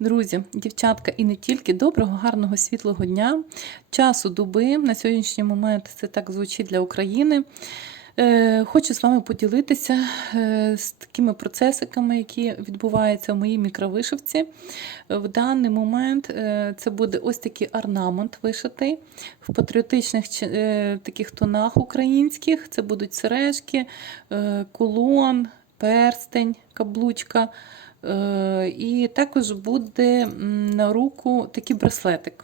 Друзі, дівчатка, і не тільки доброго, гарного, світлого дня, часу доби. На сьогоднішній момент це так звучить для України. Е, Хочу з вами поділитися е, з такими процесиками, які відбуваються в моїй мікровишивці. В даний момент е, це буде ось такий орнамент вишитий в патріотичних таких тонах українських. Це будуть сережки, кулон, перстень, каблучка. Е, І також буде на руку такий браслетик.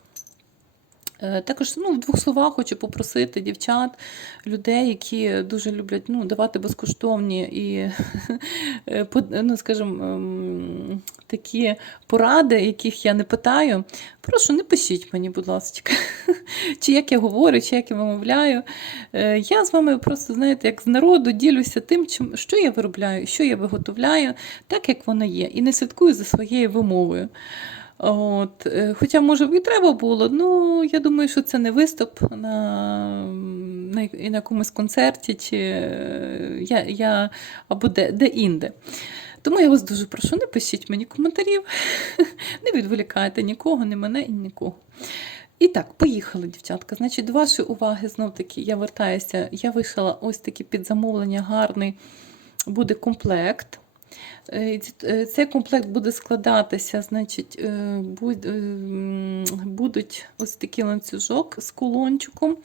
Е, Також ну, в двох словах хочу попросити дівчат, людей, які дуже люблять ну, давати безкоштовні і, е, ну, скажімо, ем, такі поради, яких я не питаю. Прошу, не пишіть мені, будь ласка, чи як я говорю, чи як я вимовляю. Е, Я з вами просто, знаєте, як з народу ділюся тим, що я виробляю, що я виготовляю, так як воно є, і не слідкую за своєю вимовою. От, е, хоча, може і треба було, ну я думаю, що це не виступ на, на, на якомусь концерті, чи е, я, я, або де, де інде. Тому я вас дуже прошу, не пишіть мені коментарів, не відволікайте нікого, ні мене і нікого. І так, поїхали, дівчатка. Значить, до вашої уваги знов таки я вертаюся. Я вишила ось такий під замовлення гарний буде комплект. Е, е, Цей комплект буде складатися, значить, е, будуть ось такий ланцюжок з кулончиком.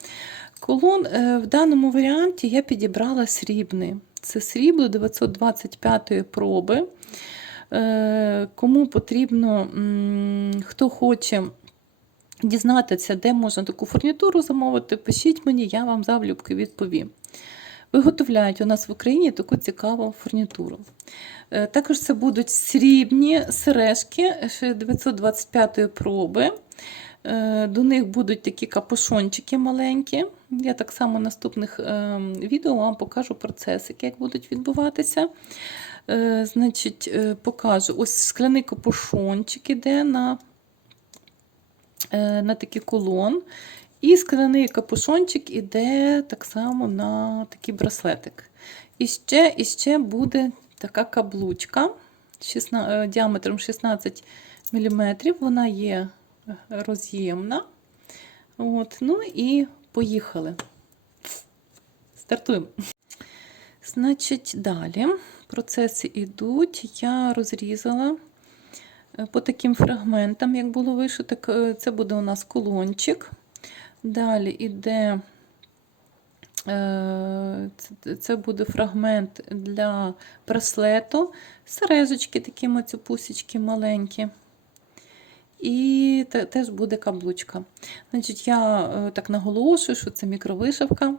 Колон в даному варіанті я підібрала срібний. Це срібло 925 проби. Кому потрібно, хто хоче дізнатися, де можна таку фурнітуру замовити, пишіть мені, я вам залюбки відповім. Виготовляють у нас в Україні таку цікаву фурнітуру. Е, Також це будуть срібні сережки ще 925 проби. Е, До них будуть такі капушончики маленькі. Я так само в наступних ем, відео вам покажу процесики, як будуть відбуватися. Е, Значить, е, покажу ось скляний капушончик іде на, е, на такий кулон. І скляний капушончик іде так само на такий браслетик. І ще, і ще буде така каблучка 16, е, діаметром 16 мм. Вона є е, роз'ємна. От, ну і поїхали. Стартуємо. Значить, далі процеси йдуть. Я розрізала е, по таким фрагментам, як було вишито. К- Це буде у нас колончик. Далі йде е, це- буде фрагмент для браслету, сережечки, такі мацюпусечки маленькі. І теж буде каблучка. Значить, я е, так наголошую, що це мікровишивка.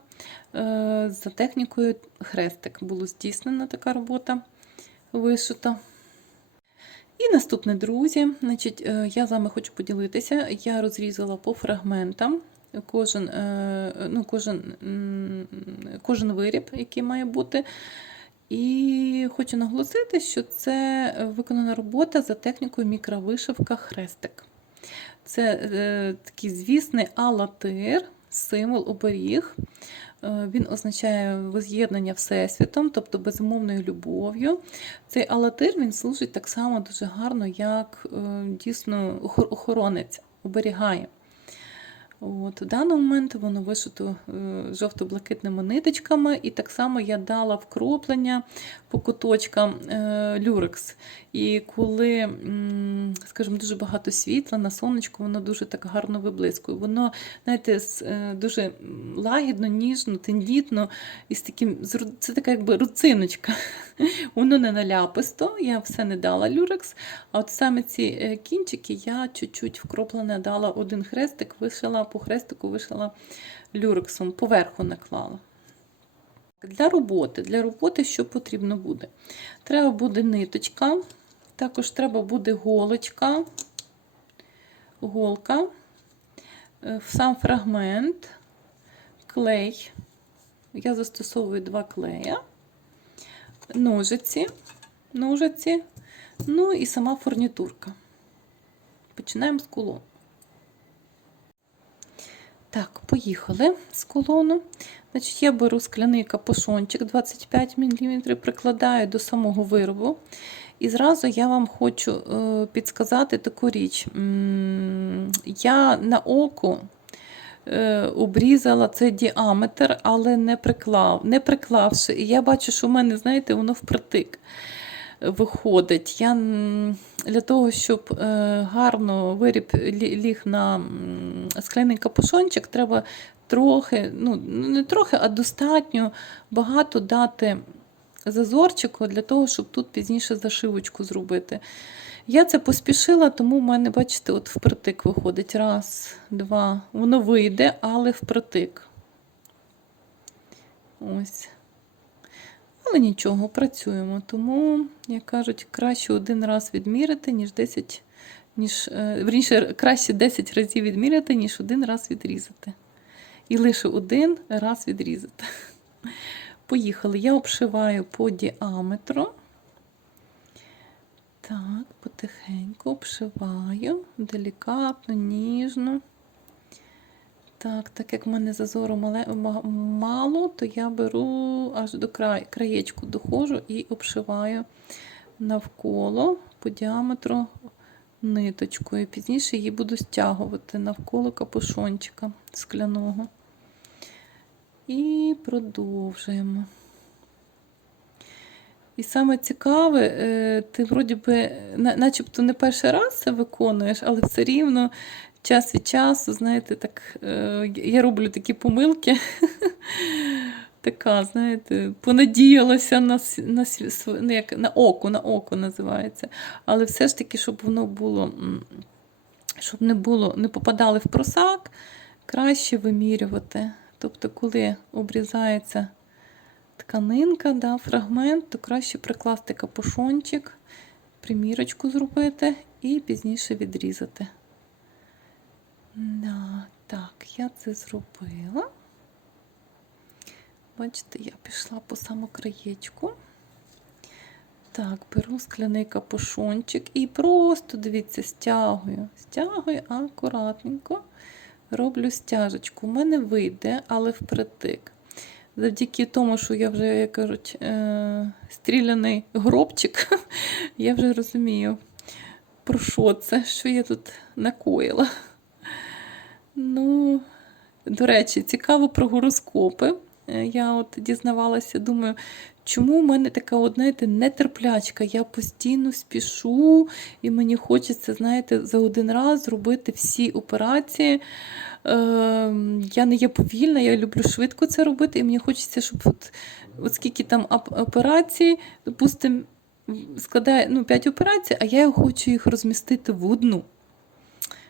Е, За технікою хрестик було здійснена така робота вишита. І наступне, друзі, значить, я з вами хочу поділитися. Я розрізала по фрагментам кожен, е, ну, кожен, кожен виріб, який має бути. І хочу наголосити, що це виконана робота за технікою мікровишивка хрестик. Це е, такий звісний алатир, символ оберіг. Е, Він означає воз'єднання Всесвітом, тобто безумовною любов'ю. Цей алатир він служить так само дуже гарно, як е, дійсно охоронець, оберігає. От, в даний момент воно вишито е, жовто-блакитними ниточками, і так само я дала вкроплення по куточкам е, люрекс. І коли, скажімо, дуже багато світла на сонечку, воно дуже так гарно виблискує. Воно, знаєте, е, дуже лагідно, ніжно, тендітно, і з таким, це така якби руциночка. Воно не наляписто, я все не дала люрекс. А от саме ці кінчики я чуть-чуть вкроплена дала один хрестик, вишила по хрестику, вишила люрексом, поверху наклала. Для роботи, для роботи що потрібно буде? Треба буде ниточка, також треба буде голочка, голка, е, сам фрагмент, клей. Я застосовую два клея, ножиці, ножиці, ну і сама фурнітурка. Починаємо з колону. Так, поїхали з колону. Значить, я беру скляний капошончик 25 мм, прикладаю до самого виробу І зразу я вам хочу е, підсказати таку річ. Я на око е, обрізала цей діаметр, але не приклав, не приклавши. І я бачу, що в мене, знаєте, воно впритик виходить. Я для того, щоб е, гарно виріб ліг на скляний капушончик, треба трохи, ну не трохи, а достатньо багато дати зазорчику для того, щоб тут пізніше зашивочку зробити. Я це поспішила, тому в мене, бачите, от впритик виходить. Раз, два. Воно вийде, але впритик. Ось. Але нічого, працюємо. Тому, як кажуть, краще один раз відміряти, ніж 10, ніж, е, верніше, краще 10 разів відміряти, ніж один раз відрізати. І лише один раз відрізати. Поїхали. Я обшиваю по діаметру. Так, потихеньку обшиваю, делікатно, ніжно. Так, так як в мене зазору мало, то я беру аж до край, краєчку доходжу і обшиваю навколо по діаметру ниточкою. Пізніше її буду стягувати навколо капушончика скляного. І продовжуємо. І саме цікаве, е, ти вроді би, начебто не перший раз це виконуєш, але все рівно час від часу, знаєте, так, е, я роблю такі помилки. Така, знаєте, понадіялася на, на, ну, як, на око, на око називається. Але все ж таки, щоб воно було, щоб не було, не попадали в просак, краще вимірювати. Тобто, коли обрізається тканинка, да, фрагмент, то краще прикласти капушончик, примірочку зробити і пізніше відрізати. Да, так, я це зробила. Бачите, я пішла по саму краєчку. Так, беру скляний капушончик і просто, дивіться, стягую. Стягую акуратненько. Роблю стяжечку. У мене вийде, але впритик. Завдяки тому, що я вже, як кажуть, е- стріляний гробчик, я вже розумію, про що це, що я тут накоїла. Ну, до речі, цікаво про гороскопи. Е, Я от дізнавалася, думаю, чому в мене така, знаєте, нетерплячка. Я постійно спішу, і мені хочеться, знаєте, за один раз зробити всі операції. Е, я не є повільна, я люблю швидко це робити, і мені хочеться, щоб от, от скільки там операцій, допустимо, складає ну, 5 операцій, а я хочу їх розмістити в одну,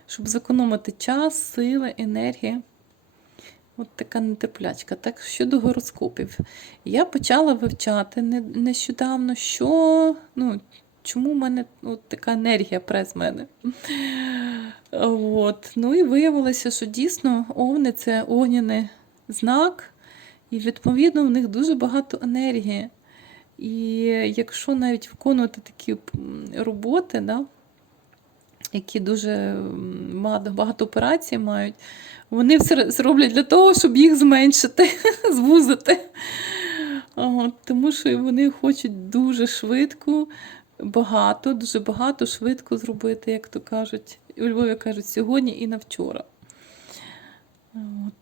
щоб зекономити час, сили, енергію. От така нетерплячка. Так, щодо гороскопів. Я почала вивчати нещодавно, що, ну, чому в мене от така енергія пре з мене. От. Ну і виявилося, що дійсно овни це огняний знак, і відповідно в них дуже багато енергії. І якщо навіть виконувати такі роботи, да, які дуже багато, багато операцій мають, вони все зроблять для того, щоб їх зменшити, звузити. Тому що вони хочуть дуже швидко, багато, дуже багато швидко зробити, як то кажуть. У Львові кажуть, сьогодні і на вчора.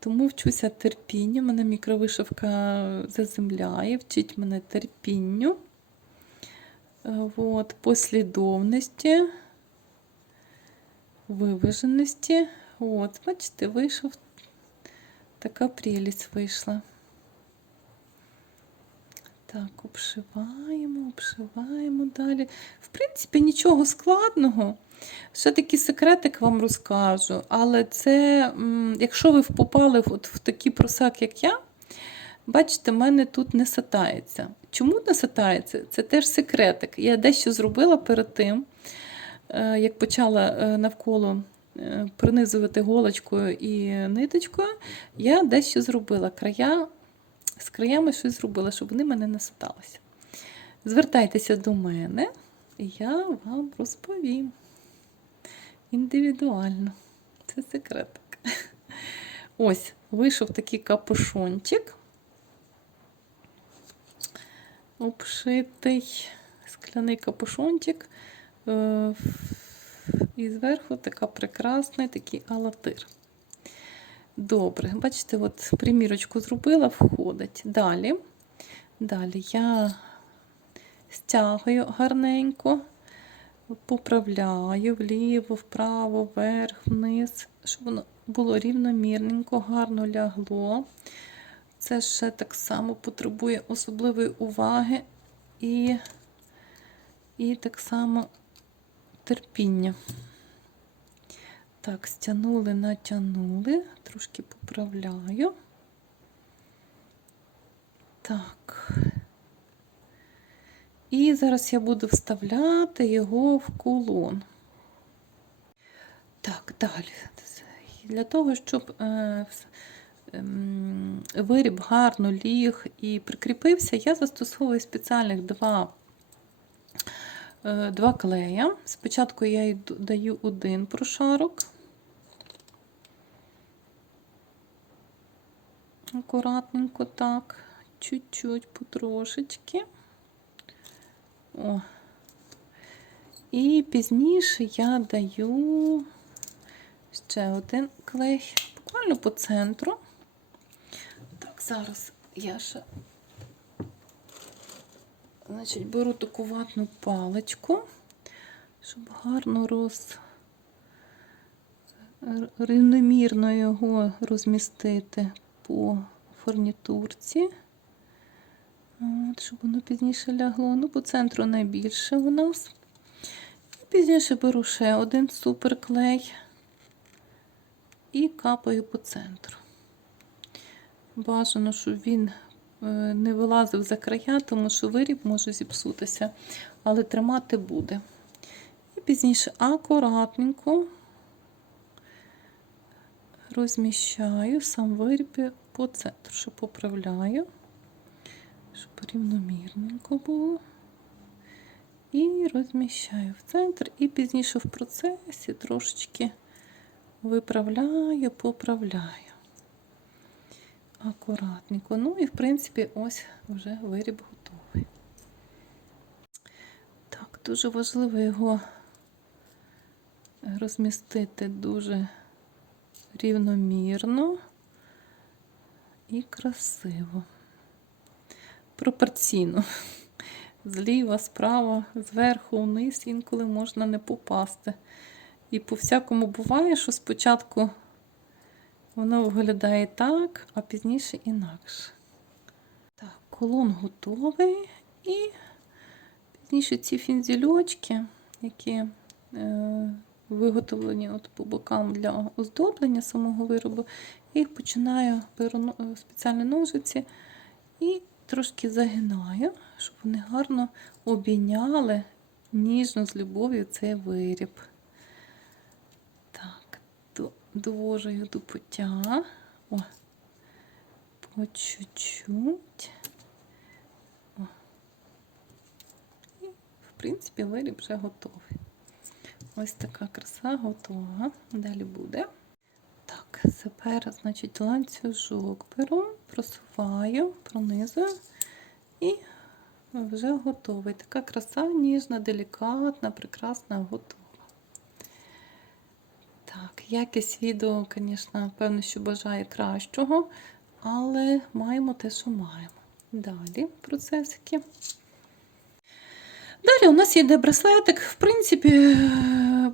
Тому вчуся терпінню. Мене мікровишивка заземляє, вчить мене терпінню. От, послідовності, виваженості. От, бачите, вийшов. Така прелість вийшла. Так, обшиваємо, обшиваємо далі. В принципі, нічого складного. Ще такий секретик вам розкажу. Але це, якщо ви попали от, в такий просак, як я, бачите, в мене тут не сатається. Чому не сатається? Це теж секретик. Я дещо зробила перед тим, як почала е, навколо е, пронизувати голочкою і ниточкою, я дещо зробила края, з краями щось зробила, щоб вони мене не саталися. Звертайтеся до мене, і я вам розповім. Індивідуально. Це секретик. Ось, вийшов такий капушончик. Обшитий скляний капушончик. Е, І зверху така прекрасний такий алатир. Добре, бачите, от примірочку зробила, входить. Далі. Далі я стягую гарненько, поправляю вліво, вправо, вверх, вниз, щоб воно було рівномірненько, гарно лягло. Це ще так само потребує особливої уваги і, і так само терпіння. Так, стягнули, натягнули, трошки поправляю. Так. І зараз я буду вставляти його в кулон. Так, далі. Для того, щоб е, ем, виріб гарно ліг і прикріпився, я застосовую спеціальних два, два клея. Спочатку я даю один прошарок. Акуратненько так, чуть-чуть, потрошечки. О. І пізніше я даю ще один клей, буквально по центру. Так, зараз я ще значить, беру таку ватну паличку, щоб гарно роз рівномірно його розмістити по фурнітурці. От, щоб воно пізніше лягло. Ну, по центру найбільше у нас. І пізніше беру ще один суперклей і капаю по центру. Бажано, щоб він не вилазив за края, тому що виріб може зіпсутися, але тримати буде. І пізніше акуратненько розміщаю сам виріб по центру, що поправляю, щоб рівномірненько було. І розміщаю в центр, і пізніше в процесі трошечки виправляю, поправляю. Акуратненько. Ну і, в принципі, ось вже виріб готовий. Так, дуже важливо його розмістити дуже рівномірно і красиво. Пропорційно. Зліва, справа, зверху, вниз інколи можна не попасти. І по всякому буває, що спочатку воно виглядає так, а пізніше інакше. Так, колон готовий. І пізніше ці фінзельочки, які е, виготовлені от по бокам для оздоблення самого виробу, я їх починаю беру спеціальні ножиці і трошки загинаю, щоб вони гарно обійняли ніжно з любов'ю цей виріб. Так, до- довожу до пуття. О, по чуть-чуть. І, в принципі, виріб вже готовий. Ось така краса готова. Далі буде. Так, тепер, значить, ланцюжок беру, просуваю, пронизую і вже готовий. Така краса ніжна, делікатна, прекрасна, готова. Якість відео, звісно, певно, що бажає кращого, але маємо те, що маємо. Далі процесики. Далі у нас йде браслетик, в принципі,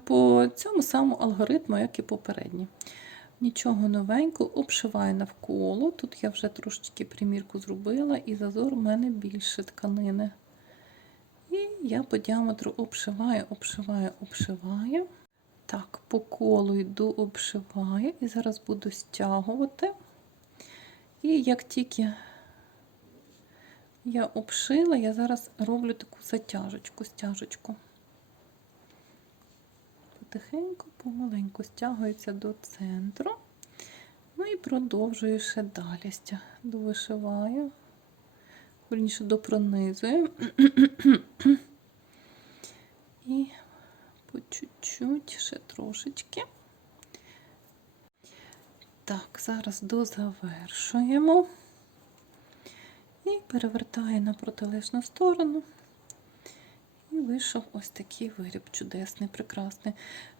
по цьому самому алгоритму, як і попередні. Нічого новенького, обшиваю навколо. Тут я вже трошечки примірку зробила, і зазор у мене більше тканини. І я по діаметру обшиваю, обшиваю, обшиваю. Так, по колу йду, обшиваю, і зараз буду стягувати. І як тільки я обшила, я зараз роблю таку затяжечку, стяжечку. Потихеньку, помаленьку стягується до центру. Ну і продовжую ще далі. Довишиваю, верніше допронизую. І по чуть-чуть, ще трошечки. Так, зараз дозавершуємо. І перевертаю на протилежну сторону. І вийшов ось такий виріб чудесний, прекрасний.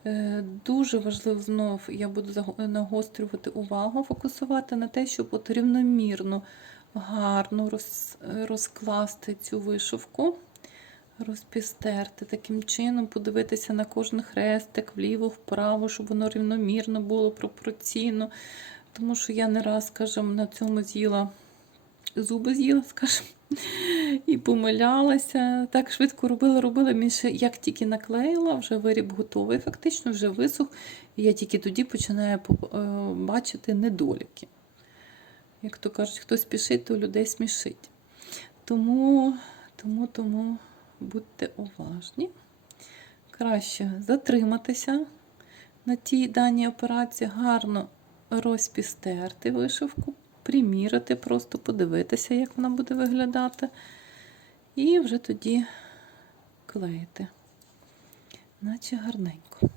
Е, Дуже важливо знов, я буду нагострювати увагу, фокусувати на те, щоб от рівномірно, гарно розкласти цю вишивку, розпістерти таким чином, подивитися на кожен хрестик вліво, вправо, щоб воно рівномірно було пропорційно. Тому що я не раз, скажімо, на цьому з'їла зуби з'їла, скажімо, і помилялася. Так швидко робила, робила. Більше як тільки наклеїла, вже виріб готовий, фактично, вже висох. І я тільки тоді починаю е, бачити недоліки. Як то кажуть, хто спішить, то людей смішить. Тому, тому, тому будьте уважні. Краще затриматися на тій даній операції, гарно розпістерти вишивку, приміряти, просто подивитися, як вона буде виглядати. І вже тоді клеїти, наче гарненько.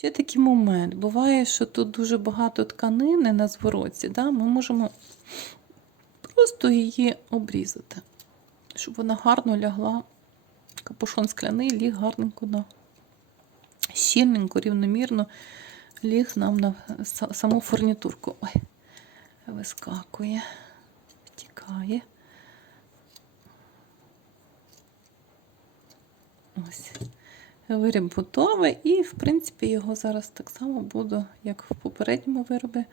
Ще такий момент. Буває, що тут дуже багато тканини на звороті, да? ми можемо просто її обрізати, щоб вона гарно лягла. Капушон скляний ліг гарненько на щільненько, рівномірно ліг нам на саму фурнітурку. Ой, вискакує, втікає. Ось. Виріб готовий, і, в принципі, його зараз так само буду, як в попередньому виробі,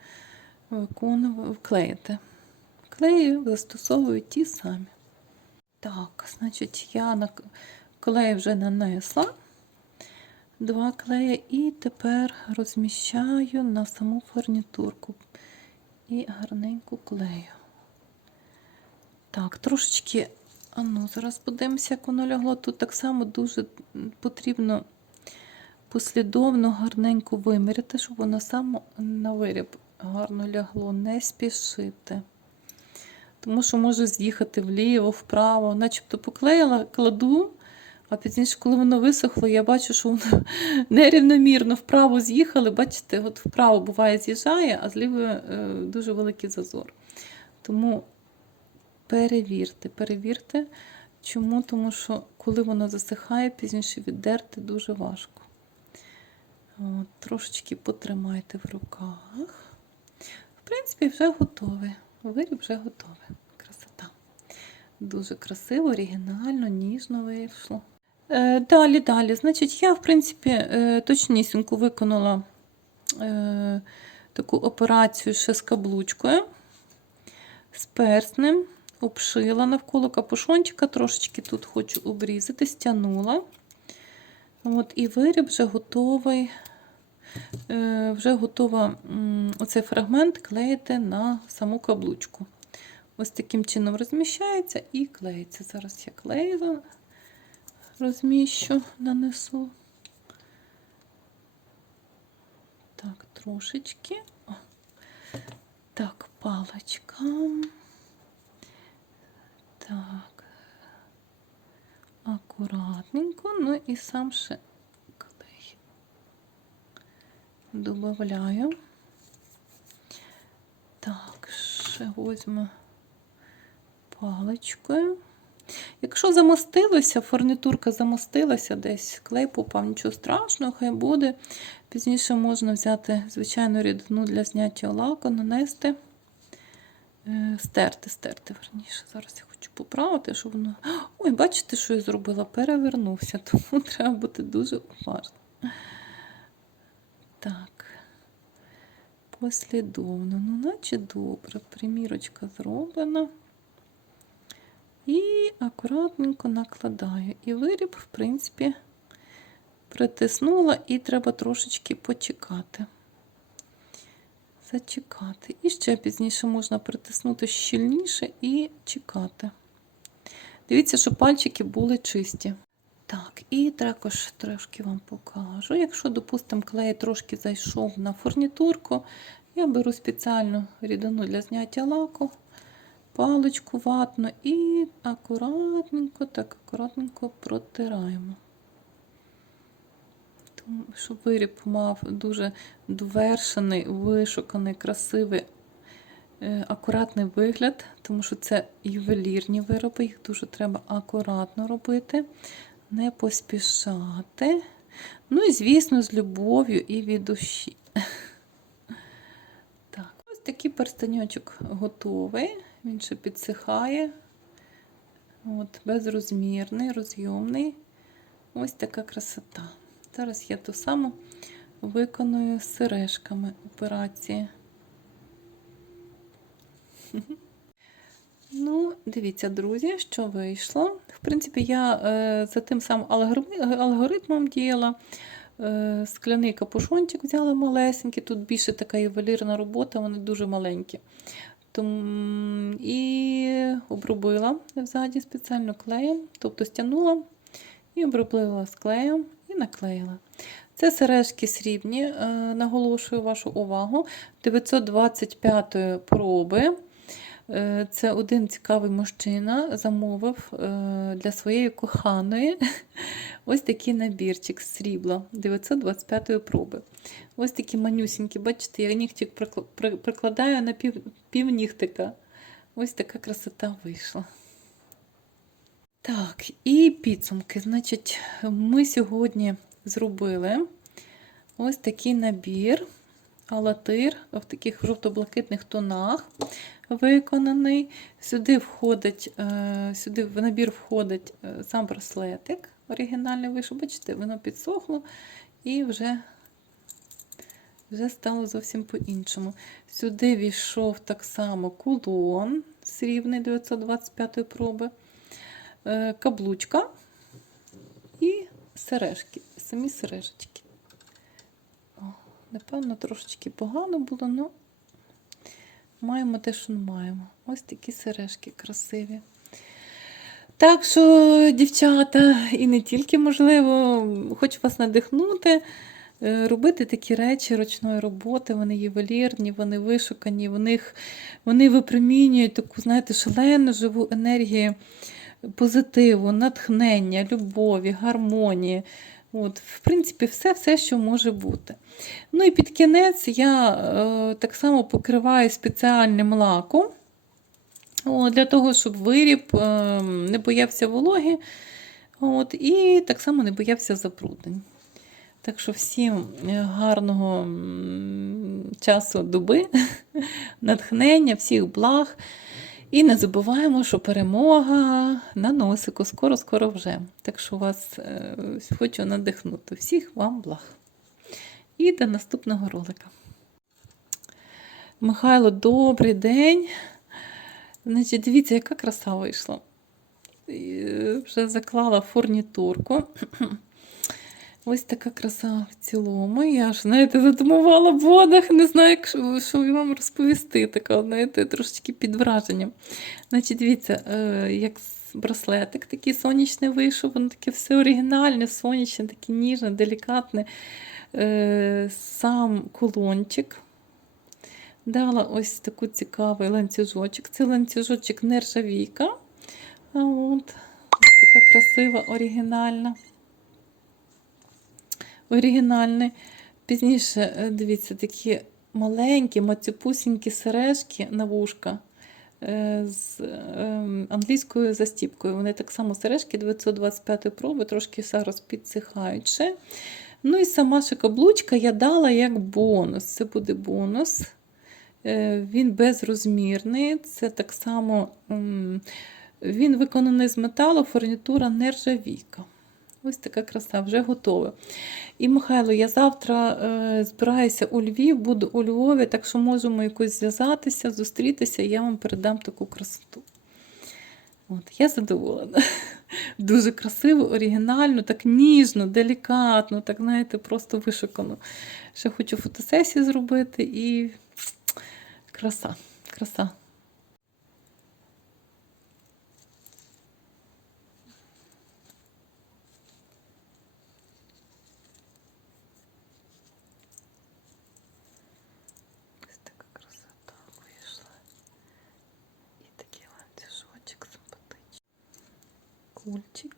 виконувати, вклеїти. Клею застосовую ті самі. Так, значить, я клей вже нанесла два клеї, і тепер розміщаю на саму фурнітурку і гарненько клею. Так, трошечки, а ну, зараз подивимося, як воно лягло. Тут так само дуже потрібно послідовно гарненько виміряти, щоб воно саме на виріб гарно лягло, не спішити. Тому що може з'їхати вліво, вправо, начебто поклеїла, кладу, а пізніше, коли воно висохло, я бачу, що воно нерівномірно вправо з'їхали. Бачите, от вправо буває з'їжджає, а зліво е, дуже великий зазор. Тому перевірте, перевірте. Чому? Тому що коли воно засихає, пізніше віддерти дуже важко. От, трошечки потримайте в руках. В принципі, вже готове. Виріб вже готовий. Красота. Дуже красиво, оригінально, ніжно вийшло. Е, далі, далі. Значить, я, в принципі, е, точнісінько виконала е, таку операцію ще з каблучкою, з перснем, обшила навколо капушончика, трошечки тут хочу обрізати, стягнула. От, і виріб вже готовий. Е, вже готова оцей фрагмент клеїти на саму каблучку. Ось таким чином розміщається і клеїться. Зараз я клею розміщу, нанесу. Так, трошечки. О. Так, паличка. Так. Акуратненько. Ну і сам ще клей. Добавляю. Так, ще візьму паличкою. Якщо замостилося, фурнітурка замостилася, десь клей попав, нічого страшного, хай буде. Пізніше можна взяти звичайну рідину для зняття лаку, нанести, е, стерти, стерти, верніше. Зараз я хочу поправити, щоб воно. Ой, бачите, що я зробила? Перевернувся, тому треба бути дуже уважним. Так, послідовно, ну, наче добре, примірочка зроблена. І акуратненько накладаю. І виріб, в принципі, притиснула, і треба трошечки почекати. Зачекати. І ще пізніше можна притиснути щільніше і чекати. Дивіться, щоб пальчики були чисті. Так, і також трошки вам покажу. Якщо, допустимо, клей трошки зайшов на фурнітурку, я беру спеціальну рідину для зняття лаку, паличку ватну і акуратненько, так акуратненько протираємо. Тому, щоб виріб мав дуже довершений, вишуканий, красивий е, акуратний вигляд, тому що це ювелірні вироби, їх дуже треба акуратно робити, не поспішати. Ну і, звісно, з любов'ю і від душі. Так, ось такий перстеньочок готовий. Він ще підсихає. От, безрозмірний, розйомний. Ось така красота. Зараз я ту саму виконую з сережками операції. Ну, дивіться, друзі, що вийшло. В принципі, я е, за тим самим алгоритмом діяла. Е, скляний капушончик взяла малесенький, тут більше така ювелірна робота, вони дуже маленькі. Тому, і обробила ззаді спеціально клеєм, тобто стягнула і обробила з клеєм і наклеїла. Це сережки срібні, е, наголошую вашу увагу. 925 проби. Е, Це один цікавий мужчина замовив е, для своєї коханої ось такий набірчик з срібла 925 проби. Ось такі манюсінькі, бачите, я нігтик прикладаю на пів, пів. Ось така красота вийшла. Так, і підсумки. Значить, ми сьогодні зробили ось такий набір алатир в таких жовто-блакитних тонах виконаний. Сюди входить, е, сюди в набір входить е, сам браслетик. Оригінальний вийшов. Бачите, воно підсохло і вже, вже стало зовсім по-іншому. Сюди війшов так само кулон срібний 925 проби, е, каблучка і сережки, самі сережечки. Напевно, трошечки погано було, але маємо те, що маємо. Ось такі сережки красиві. Так що, дівчата, і не тільки можливо, хочу вас надихнути, е, робити такі речі ручної роботи, вони ювелірні, вони вишукані, в них, вони випромінюють таку, знаєте, шалену живу енергію позитиву, натхнення, любові, гармонії. От, в принципі, все, все, що може бути. Ну і під кінець я е, так само покриваю спеціальним лаком. От, для того, щоб виріб е, не боявся вологи, от, і так само не боявся забруднень. Так що всім е, гарного часу доби, натхнення, всіх благ. І не забуваємо, що перемога на носику скоро-скоро вже. Так що вас е, хочу надихнути. Всіх вам благ. І до наступного ролика. Михайло, добрий день. Значить, дивіться, яка краса вийшла. Е, Вже заклала фурнітурку. Ось така краса в цілому. Я ж, знаєте, задумувала в водах, не знаю, що, вам розповісти. Така, знаєте, трошечки під враженням. Значить, дивіться, е, як браслетик такий сонячний вийшов, воно таке все оригінальне, сонячне, таке ніжне, делікатне. Е, Сам кулончик. Дала ось таку цікавий ланцюжочок. Це ланцюжочок нержавійка. От така красива, оригінальна. Оригінальний. Пізніше, е, дивіться, такі маленькі, мацюпусінькі сережки на вушка е, з ем, англійською застіпкою. Вони так само сережки 925 проби, трошки зараз підсихають. Ну і сама ще каблучка я дала як бонус. Це буде бонус. Е, Він безрозмірний. Це так само він виконаний з металу, фурнітура нержавійка. Ось така краса, вже готова. І, Михайло, я завтра е, збираюся у Львів, буду у Львові, так що можемо якось зв'язатися, зустрітися, і я вам передам таку красоту. От, Я задоволена. Дуже красиво, оригінально, так ніжно, делікатно, так, знаєте, просто вишукано. Ще хочу фотосесію зробити і краса, краса. Ось така красота вийшла. І такий ланцюжочок симпатичний. Кульчики.